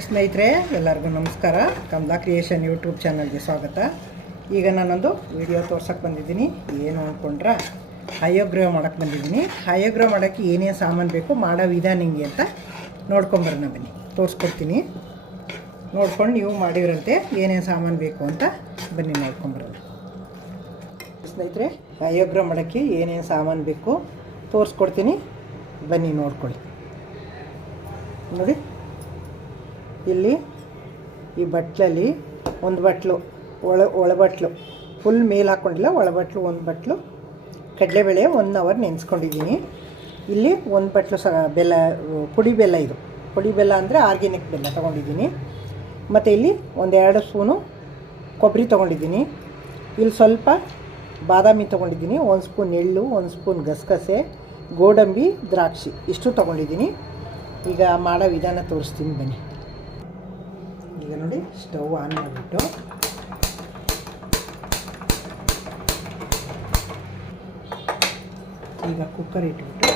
ಸ್ನೇಹಿತರೆ ಎಲ್ಲರಿಗೂ ನಮಸ್ಕಾರ. ಕಮಲಾ ಕ್ರಿಯೇಷನ್ ಯೂಟ್ಯೂಬ್ ಚಾನಲ್ಗೆ ಸ್ವಾಗತ. ಈಗ ನಾನೊಂದು ವಿಡಿಯೋ ತೋರ್ಸಕ್ಕೆ ಬಂದಿದ್ದೀನಿ. ಏನು ಅಂದ್ಕೊಂಡ್ರೆ ಹಯೋಗ್ರಹ ಮಾಡೋಕ್ಕೆ ಬಂದಿದ್ದೀನಿ. ಹಯೋಗ್ರಹ ಮಾಡೋಕ್ಕೆ ಏನೇನು ಸಾಮಾನು ಬೇಕು, ಮಾಡೋ ವಿಧಾನ ಹಿಂಗೆ ಅಂತ ನೋಡ್ಕೊಂಬರೋಣ ಬನ್ನಿ. ತೋರಿಸ್ಕೊಡ್ತೀನಿ, ನೋಡ್ಕೊಂಡು ನೀವು ಮಾಡಿರಂತೆ ಏನೇನು ಸಾಮಾನು ಬೇಕು ಅಂತ ಬನ್ನಿ ನೋಡ್ಕೊಂಬರೋಣ. ಸ್ನೇಹಿತರೆ, ಹಯೋಗ್ರಹ ಮಾಡೋಕ್ಕೆ ಏನೇನು ಸಾಮಾನು ಬೇಕು ತೋರಿಸ್ಕೊಡ್ತೀನಿ, ಬನ್ನಿ ನೋಡ್ಕೊಳ್ಳಿ. ನೋಡಿ, ಇಲ್ಲಿ ಈ ಬಟ್ಲಲ್ಲಿ ಒಂದು ಬಟ್ಲು ಒಳಬಟ್ಲು ಫುಲ್ ಮೇಲೆ ಹಾಕ್ಕೊಂಡಿಲ್ಲ, ಒಳಬಟ್ಲು ಒಂದು ಬಟ್ಲು ಕಡಲೆಬೇಳೆ 1 ಅವರ್ ನೆನೆಸ್ಕೊಂಡಿದ್ದೀನಿ. ಇಲ್ಲಿ ಒಂದು ಬಟ್ಲು ಬೆಲ್ಲ, ಪುಡಿ ಬೆಲ್ಲ, ಇದು ಪುಡಿ ಬೆಲ್ಲ ಅಂದರೆ ಆರ್ಗ್ಯಾನಿಕ್ ಬೆಲ್ಲ ತೊಗೊಂಡಿದ್ದೀನಿ. ಮತ್ತು ಇಲ್ಲಿ 1-2 ಸ್ಪೂನು ಕೊಬ್ಬರಿ ತೊಗೊಂಡಿದ್ದೀನಿ. ಇಲ್ಲಿ ಸ್ವಲ್ಪ ಬಾದಾಮಿ ತೊಗೊಂಡಿದ್ದೀನಿ, 1 ಸ್ಪೂನ್ ಎಳ್ಳು, 1 ಸ್ಪೂನ್ ಗಸಗಸೆ, ಗೋಡಂಬಿ, ದ್ರಾಕ್ಷಿ ಇಷ್ಟು ತೊಗೊಂಡಿದ್ದೀನಿ. ಈಗ ಮಾಡೋ ವಿಧಾನ ತೋರಿಸ್ತೀನಿ ಬನ್ನಿ. ಈಗ ನೋಡಿ, ಸ್ಟವ್ ಆನ್ ಮಾಡಿಬಿಟ್ಟು ಈಗ ಕುಕ್ಕರ್ ಇಟ್ಬಿಟ್ಟು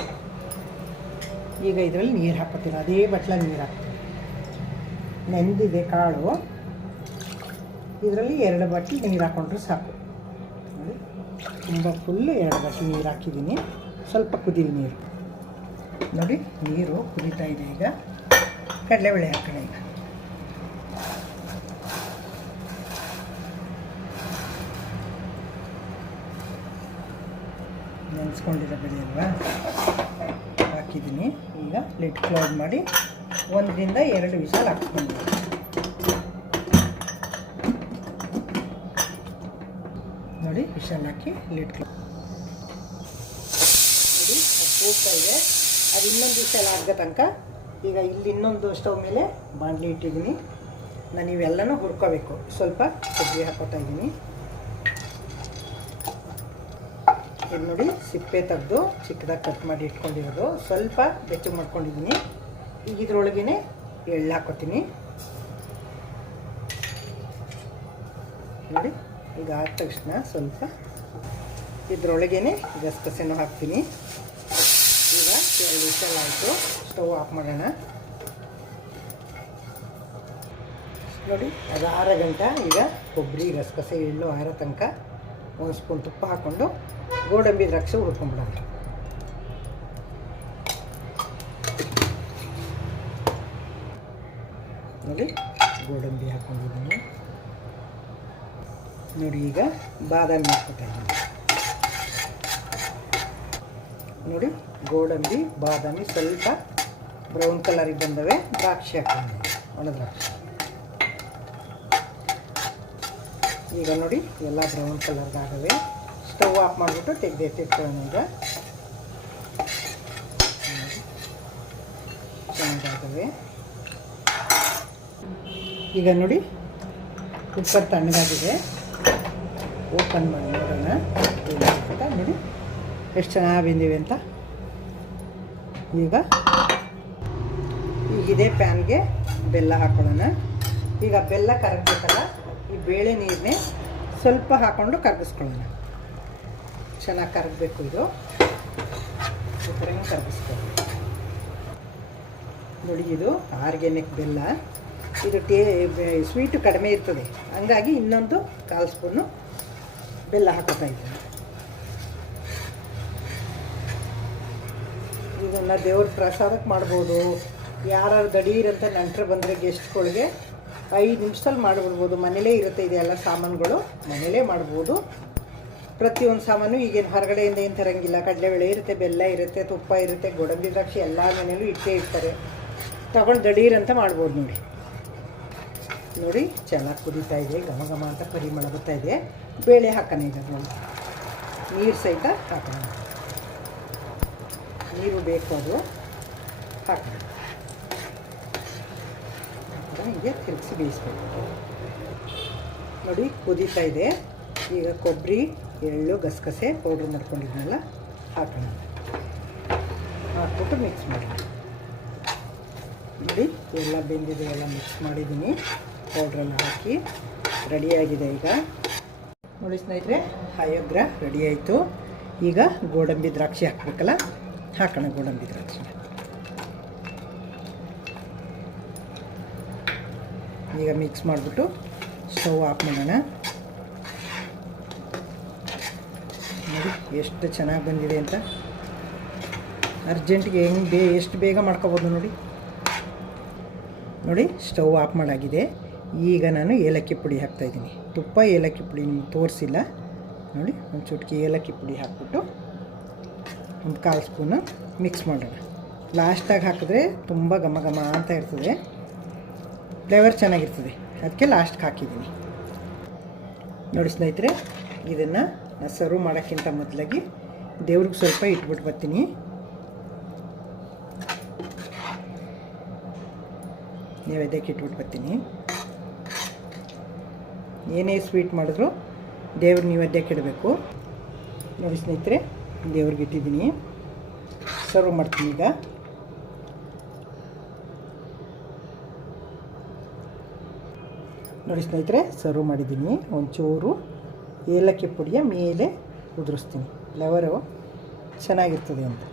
ಈಗ ಇದರಲ್ಲಿ ನೀರು ಹಾಕೋತೀನಿ. ಅದೇ ಬಟ್ಲ ನೀರು ಹಾಕ್ತೀನಿ. ನೆಂದಿದೆ ಕಾಳು, ಇದರಲ್ಲಿ 2 ಬಟ್ಲು ನೀರು ಹಾಕ್ಕೊಂಡ್ರೆ ಸಾಕು. ನೋಡಿ, ತುಂಬ ಫುಲ್ಲು 2 ಬಟ್ಲು ನೀರು ಹಾಕಿದ್ದೀನಿ. ಸ್ವಲ್ಪ ಕುದೀಲಿ ನೀರು. ನೋಡಿ, ನೀರು ಕುದೀತಾ ಇದೆ. ಈಗ ಕಡಲೆಬೇಳೆ ಹಾಕೋಣ. ಈಗ ನೆನೆಸ್ಕೊಂಡಿರೋ ಬೆಳೆ ಅಲ್ವಾ, ಹಾಕಿದ್ದೀನಿ. ಈಗ ಲಿಡ್ ಕ್ಲೋಸ್ ಮಾಡಿ 1ರಿಂದ 2 ವಿಷಲ್ ಹಾಕ್ಸ್ಕೊಂಡಿದ್ದೀನಿ. ನೋಡಿ, ವಿಷಲ್ ಹಾಕಿ ಲಿಡ್ ಕ್ಲೋಸ್ ನೋಡಿ, ಕೂಗ್ತಾ ಇದೆ. ಅದು ಇನ್ನೊಂದು ವಿಷಲ್ ಆಗೋ ತನಕ ಈಗ ಇಲ್ಲಿ ಇನ್ನೊಂದು ಸ್ಟವ್ ಮೇಲೆ ಬಾಣಲಿ ಇಟ್ಟಿದ್ದೀನಿ. ನಾನು ಇವೆಲ್ಲನೂ ಹುರ್ಕೋಬೇಕು. ಸ್ವಲ್ಪ ಕೊಬ್ಬರಿ ಹಾಕೋತಾ ಇದ್ದೀನಿ. ಇದು ನೋಡಿ, ಸಿಪ್ಪೆ ತೆಗೆದು ಚಿಕ್ಕದಾಗಿ ಕಟ್ ಮಾಡಿ ಇಟ್ಕೊಂಡಿರೋದು. ಸ್ವಲ್ಪ ಬೆಚ್ಚಗೆ ಮಾಡ್ಕೊಂಡಿದ್ದೀನಿ. ಈಗ ಇದ್ರೊಳಗೇ ಎಳ್ಳು ಹಾಕೋತೀನಿ. ನೋಡಿ, ಈಗ ಆದ ತಕ್ಷಣ ಸ್ವಲ್ಪ ಇದ್ರೊಳಗೇ ಗಸಗಸೆನೂ ಹಾಕ್ತೀನಿ. ಈಗ 2 ವಿಷಲ್ ಆಯಿತು. ಸ್ಟವ್ ಆಫ್ ಮಾಡೋಣ. ನೋಡಿ, ಅದು 6 ಗಂಟೆ. ಈಗ ಕೊಬ್ಬರಿ, ಗಸಗಸೆ, ಎಳ್ಳು ಆರೋ ತನಕ 1 ಸ್ಪೂನ್ ತುಪ್ಪ ಹಾಕ್ಕೊಂಡು ಗೋಡಂಬಿ, ದ್ರಾಕ್ಷಿ ಹುರ್ಕೊಂಬಿಡೋಣ. ನೋಡಿ, ಗೋಡಂಬಿ ಹಾಕ್ಕೊಂಡಿದ್ದೀನಿ. ನೋಡಿ, ಈಗ ಬಾದಾಮಿ ಹಾಕ್ಕೊತಾ ಇದ್ದೀನಿ. ನೋಡಿ, ಗೋಡಂಬಿ, ಬಾದಾಮಿ ಸ್ವಲ್ಪ ಬ್ರೌನ್ ಕಲರಿಗೆ ಬಂದವೆ. ದ್ರಾಕ್ಷಿ ಹಾಕ್ಕೊಂಡಿದ್ದೀನಿ, ಒಣ ದ್ರಾಕ್ಷಿ. ಈಗ ನೋಡಿ, ಎಲ್ಲ ಬ್ರೌನ್ ಕಲರ್ಗಾಗವೆ. ಸ್ಟವ್ ಆಫ್ ಮಾಡಿಬಿಟ್ಟು ತೆಗೆದಿಟ್ಟಿಟ್ಕೊಳ್ಳೋಣ. ಈಗ ಚೆನ್ನಾಗಾಗವೆ. ಈಗ ನೋಡಿ, ಕುಕ್ಕರ್ ತಣ್ಣಗಾಗಿದೆ. ಓಪನ್ ಮಾಡಿ ನೋಡೋಣ ಅಂತ. ನೋಡಿ ಎಷ್ಟು ಚೆನ್ನಾಗಿ ಬೆಂದಿವೆ ಅಂತ. ಈಗ ಇದೇ ಪ್ಯಾನ್ಗೆ ಬೆಲ್ಲ ಹಾಕೊಳ್ಳೋಣ. ಈಗ ಬೆಲ್ಲ ಕರಗಬೇಕಲ್ಲ, ಈ ಬೇಳೆ ನೀರನ್ನೇ ಸ್ವಲ್ಪ ಹಾಕ್ಕೊಂಡು ಕರಗಿಸ್ಕೊಳ್ಳೋಣ. ಚೆನ್ನಾಗಿ ಕರಗಬೇಕು. ಇದು ಈ ಥರ ಕರಗಿಸ್ಕೊಳ್ಳಿ. ನೋಡಿ, ಇದು ಆರ್ಗ್ಯಾನಿಕ್ ಬೆಲ್ಲ. ಇದು ಸ್ವೀಟು ಕಡಿಮೆ ಇರ್ತದೆ, ಹಂಗಾಗಿ ಇನ್ನೊಂದು 1/4 ಸ್ಪೂನು ಬೆಲ್ಲ ಹಾಕೋತಾ ಇದ್ದೀನಿ. ಇದನ್ನು ದೇವ್ರ ಪ್ರಸಾದಕ್ಕೆ ಮಾಡ್ಬೋದು. ಯಾರು ದಡೀರಂತ ನೆಂಟರು ಬಂದರೆ ಗೆಸ್ಟ್ಗಳಿಗೆ 5 ನಿಮಿಷದಲ್ಲಿ ಮಾಡಿಬಿಡ್ಬೋದು. ಮನೇಲೇ ಇರುತ್ತೆ, ಇದೆಲ್ಲ ಸಾಮಾನುಗಳು ಮನೇಲೇ ಮಾಡ್ಬೋದು. ಪ್ರತಿಯೊಂದು ಸಾಮಾನು ಈಗೇನು ಹೊರಗಡೆಯಿಂದ ಏನು ತರಂಗಿಲ್ಲ. ಕಡಲೆಬೇಳೆ ಇರುತ್ತೆ, ಬೆಲ್ಲ ಇರುತ್ತೆ, ತುಪ್ಪ ಇರುತ್ತೆ, ಗೋಡಂಬಿ, ದ್ರಾಕ್ಷಿ ಎಲ್ಲ ಮನೇಲೂ ಇಟ್ಟೇ ಇರ್ತಾರೆ. ತಗೊಂಡು ದಡೀರಂತ ಮಾಡ್ಬೋದು. ನೋಡಿ ನೋಡಿ, ಚೆನ್ನಾಗಿ ಕುದೀತಾ ಇದೆ. ಘಮ ಘಮ ಅಂತ ಪರಿಮಳ ಬರ್ತಾ ಇದೆ. ಬೇಳೆ ಹಾಕೋಣ. ಈಗ ನೋಡಿ, ನೀರು ಸಹಿತ ಹಾಕೋಣ. ನೀರು ಬೇಕು, ಅದು ಹಾಕೋಣ. ಹೀಗೆ ತಿರುಗಿಸಿ ಬೇಯಿಸ್ಬೇಕು. ನೋಡಿ, ಕುದೀತಾ ಇದೆ. ಈಗ ಕೊಬ್ಬರಿ, ಎಳ್ಳು, ಗಸಗಸೆ ಪೌಡ್ರ್ ಮಾಡ್ಕೊಂಡಿದ್ನಲ್ಲ ಹಾಕೋಣ. ಹಾಕ್ಬಿಟ್ಟು ಮಿಕ್ಸ್ ಮಾಡಿ. ನೋಡಿ, ಎಲ್ಲ ಬೆಂದಿದೆ, ಎಲ್ಲ ಮಿಕ್ಸ್ ಮಾಡಿದ್ದೀನಿ. ಪೌಡ್ರೆಲ್ಲ ಹಾಕಿ ರೆಡಿಯಾಗಿದೆ. ಈಗ ನೋಡಿ ಸ್ನೇಹಿತರೆ, ಹಯೋಗ್ರಹ ರೆಡಿ ಆಯಿತು. ಈಗ ಗೋಡಂಬಿ, ದ್ರಾಕ್ಷಿ ಹಾಕಬೇಕಲ್ಲ, ಹಾಕೋಣ ಗೋಡಂಬಿ, ದ್ರಾಕ್ಷಿ. ಈಗ ಮಿಕ್ಸ್ ಮಾಡಿಬಿಟ್ಟು ಸ್ಟವ್ ಆಫ್ ಮಾಡೋಣ. ನೋಡಿ ಎಷ್ಟು ಚೆನ್ನಾಗಿ ಬಂದಿದೆ ಅಂತ. ಅರ್ಜೆಂಟಿಗೆ ಎಷ್ಟು ಬೇಗ ಮಾಡ್ಕೋಬೋದು ನೋಡಿ. ನೋಡಿ ಸ್ಟವ್ ಆಫ್ ಮಾಡಾಗಿದೆ. ಈಗ ನಾನು ಏಲಕ್ಕಿ ಪುಡಿ ಹಾಕ್ತಾಯಿದ್ದೀನಿ. ತುಪ್ಪ ಏಲಕ್ಕಿ ಪುಡಿ ನಿಮ್ಗೆ ತೋರಿಸಿಲ್ಲ ನೋಡಿ. ಒಂದು ಚುಟ್ಕಿ ಏಲಕ್ಕಿ ಪುಡಿ ಹಾಕ್ಬಿಟ್ಟು ಒಂದು 1/4 ಸ್ಪೂನು ಮಿಕ್ಸ್ ಮಾಡೋಣ. ಲಾಸ್ಟಾಗಿ ಹಾಕಿದ್ರೆ ತುಂಬ ಘಮ ಘಮ ಅಂತ ಇರ್ತದೆ, ಫ್ಲೇವರ್ ಚೆನ್ನಾಗಿರ್ತದೆ, ಅದಕ್ಕೆ ಲಾಸ್ಟ್ಗೆ ಹಾಕಿದ್ದೀನಿ ನೋಡಿ ಸ್ನೇಹಿತರೆ. ಇದನ್ನು ನಾನು ಸರ್ವ್ ಮಾಡೋಕ್ಕಿಂತ ಮೊದಲಾಗಿ ದೇವ್ರಿಗೆ ಸ್ವಲ್ಪ ಇಟ್ಬಿಟ್ಟು ಬರ್ತೀನಿ. ನೈವೇದ್ಯಕ್ಕೆ ಇಟ್ಬಿಟ್ಟು ಬರ್ತೀನಿ. ಏನೇ ಸ್ವೀಟ್ ಮಾಡಿದ್ರು ದೇವ್ರ ನೈವೇದ್ಯಕ್ಕೆ ಇಡಬೇಕು ನೋಡಿ ಸ್ನೇಹಿತರೆ. ದೇವ್ರಿಗೆ ಇಟ್ಟಿದ್ದೀನಿ, ಸರ್ವ್ ಮಾಡ್ತೀನಿ. ಈಗ ನೋಡಿ ಸ್ನೇಹಿತರೆ, ಸರ್ವ್ ಮಾಡಿದ್ದೀನಿ. ಒಂಚೂರು ಏಲಕ್ಕಿ ಪುಡಿಯ ಮೇಲೆ ಉದುರಿಸ್ತೀನಿ, ಫ್ಲೇವರು ಚೆನ್ನಾಗಿರ್ತದೆ ಅಂತ,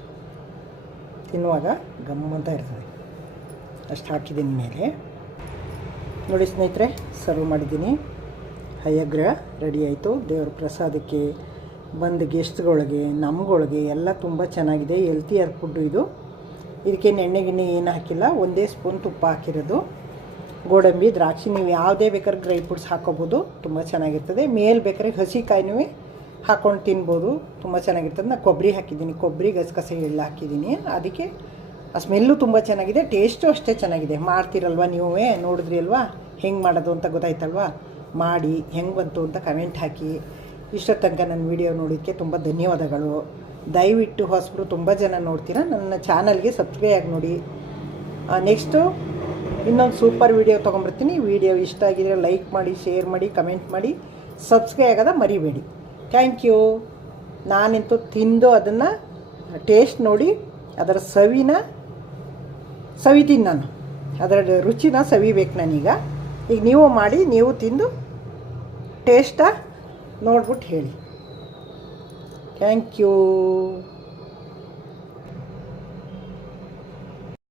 ತಿನ್ನುವಾಗ ಗಮ್ಮಂತ ಇರ್ತದೆ. ಅಷ್ಟು ಹಾಕಿದ್ದೀನಿ ಮೇಲೆ. ನೋಡಿ ಸ್ನೇಹಿತರೆ, ಸರ್ವ್ ಮಾಡಿದ್ದೀನಿ. ಹಯಗ್ರಹ ರೆಡಿ ಆಯಿತು. ದೇವ್ರ ಪ್ರಸಾದಕ್ಕೆ ಬಂದ ಗೆಸ್ಟ್ಗಳಿಗೆ ನಮ್ಗಳಿಗೆ ಎಲ್ಲ ತುಂಬ ಚೆನ್ನಾಗಿದೆ. ಹೆಲ್ತಿಯರ್ ಫುಡ್ಡು ಇದು. ಇದಕ್ಕೆ ಎಣ್ಣೆ ಗಿಣ್ಣೆ ಏನು ಹಾಕಿಲ್ಲ, 1 ಸ್ಪೂನ್ ತುಪ್ಪ ಹಾಕಿರೋದು. ಗೋಡಂಬಿ, ದ್ರಾಕ್ಷಿ, ನೀವು ಯಾವುದೇ ಬೇಕಾದ್ರೆ ಡ್ರೈ ಫ್ರೂಟ್ಸ್ ಹಾಕ್ಕೋಬೋದು, ತುಂಬ ಚೆನ್ನಾಗಿರ್ತದೆ. ಮೇಲೆ ಬೇಕಾದ್ರೆ ಹಸಿಕಾಯಿನೂ ಹಾಕ್ಕೊಂಡು ತಿನ್ಬೋದು, ತುಂಬ ಚೆನ್ನಾಗಿರ್ತದೆ. ನಾನು ಕೊಬ್ಬರಿ ಹಾಕಿದ್ದೀನಿ, ಕೊಬ್ಬರಿ ಗಸಗಸೆ ಎಳ್ಳು ಹಾಕಿದ್ದೀನಿ. ಅದಕ್ಕೆ ಆ ಸ್ಮೆಲ್ಲು ತುಂಬ ಚೆನ್ನಾಗಿದೆ, ಟೇಸ್ಟು ಅಷ್ಟೇ ಚೆನ್ನಾಗಿದೆ. ಮಾಡ್ತೀರಲ್ವ ನೀವೇ, ನೋಡಿದ್ರಿ ಅಲ್ವಾ ಹೆಂಗೆ ಮಾಡೋದು ಅಂತ ಗೊತ್ತಾಯ್ತಲ್ವ. ಮಾಡಿ ಹೆಂಗೆ ಬಂತು ಅಂತ ಕಮೆಂಟ್ ಹಾಕಿ. ಇಷ್ಟೋ ತನಕ ನನ್ನ ವಿಡಿಯೋ ನೋಡೋಕ್ಕೆ ತುಂಬ ಧನ್ಯವಾದಗಳು. ದಯವಿಟ್ಟು ಹೊಸಬರು ತುಂಬ ಜನ ನೋಡ್ತೀರಾ, ನನ್ನ ಚಾನಲ್ಗೆ ಸಬ್ಸ್ಕ್ರೈಬ್ ಆಗಿ ನೋಡಿ. ನೆಕ್ಸ್ಟು ಇನ್ನೊಂದು ಸೂಪರ್ ವಿಡಿಯೋ ತೊಗೊಂಬರ್ತೀನಿ. ವಿಡಿಯೋ ಇಷ್ಟ ಆಗಿದರೆ ಲೈಕ್ ಮಾಡಿ, ಶೇರ್ ಮಾಡಿ, ಕಮೆಂಟ್ ಮಾಡಿ, ಸಬ್ಸ್ಕ್ರೈಬ್ ಆಗೋದ ಮರಿಬೇಡಿ. Thank you. ನಾನಂತೂ ತಿಂದು ಅದನ್ನು ಟೇಸ್ಟ್ ನೋಡಿ ಅದರ ಸವಿತೀನಿ ನಾನು. ಅದರ ರುಚಿನ ಸವಿಬೇಕು ನಾನೀಗ. ಈಗ ನೀವು ಮಾಡಿ, ನೀವು ತಿಂದು ಟೇಸ್ಟ ನೋಡ್ಬಿಟ್ಟು ಹೇಳಿ. Thank you.